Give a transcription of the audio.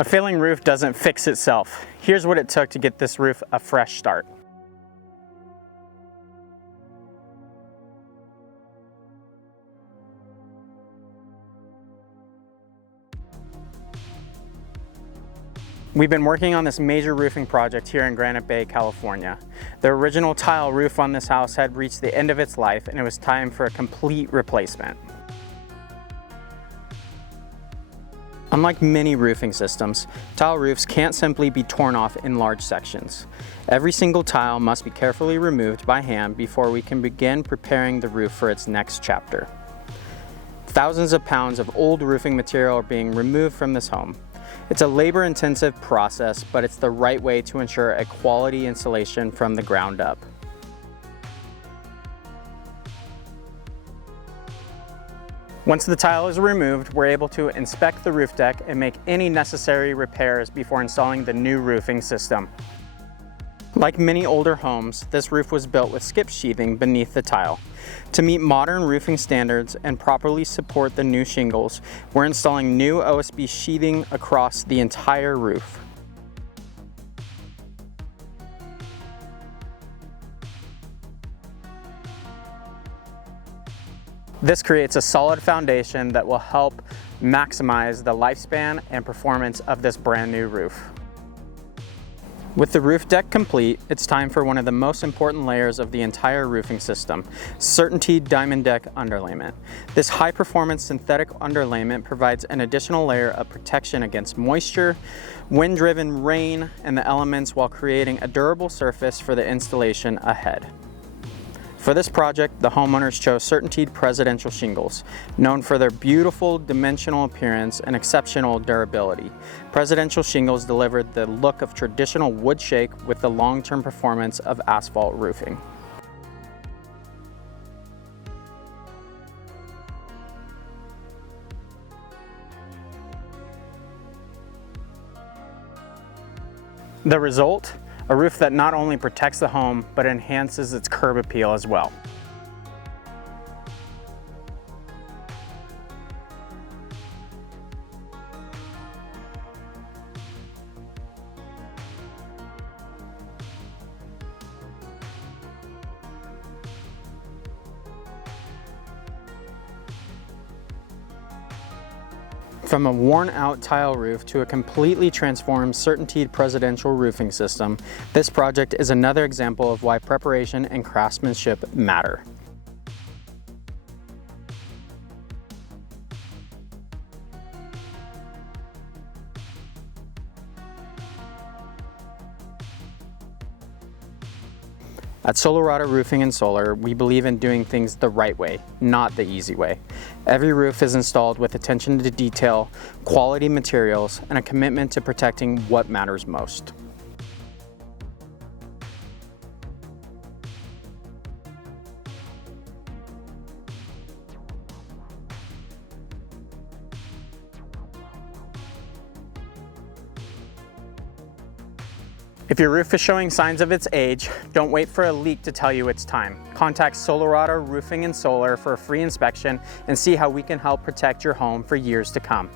A failing roof doesn't fix itself. Here's what it took to get this roof a fresh start. We've been working on this major roofing project here in Granite Bay, California. The original tile roof on this house had reached the end of its life and it was time for a complete replacement. Unlike many roofing systems, tile roofs can't simply be torn off in large sections. Every single tile must be carefully removed by hand before we can begin preparing the roof for its next chapter. Thousands of pounds of old roofing material are being removed from this home. It's a labor-intensive process, but it's the right way to ensure a quality installation from the ground up. Once the tile is removed, we're able to inspect the roof deck and make any necessary repairs before installing the new roofing system. Like many older homes, this roof was built with skip sheathing beneath the tile. To meet modern roofing standards and properly support the new shingles, we're installing new OSB sheathing across the entire roof. This creates a solid foundation that will help maximize the lifespan and performance of this brand new roof. With the roof deck complete, it's time for one of the most important layers of the entire roofing system, CertainTeed DiamondDeck underlayment. This high-performance synthetic underlayment provides an additional layer of protection against moisture, wind-driven rain, and the elements while creating a durable surface for the installation ahead. For this project, the homeowners chose CertainTeed Presidential shingles, known for their beautiful dimensional appearance and exceptional durability. Presidential shingles delivered the look of traditional wood shake with the long-term performance of asphalt roofing. The result? A roof that not only protects the home, but enhances its curb appeal as well. From a worn-out tile roof to a completely transformed CertainTeed Presidential roofing system, this project is another example of why preparation and craftsmanship matter. At Solarado Roofing and Solar, we believe in doing things the right way, not the easy way. Every roof is installed with attention to detail, quality materials, and a commitment to protecting what matters most. If your roof is showing signs of its age, don't wait for a leak to tell you it's time. Contact Solarado Roofing and Solar for a free inspection and see how we can help protect your home for years to come.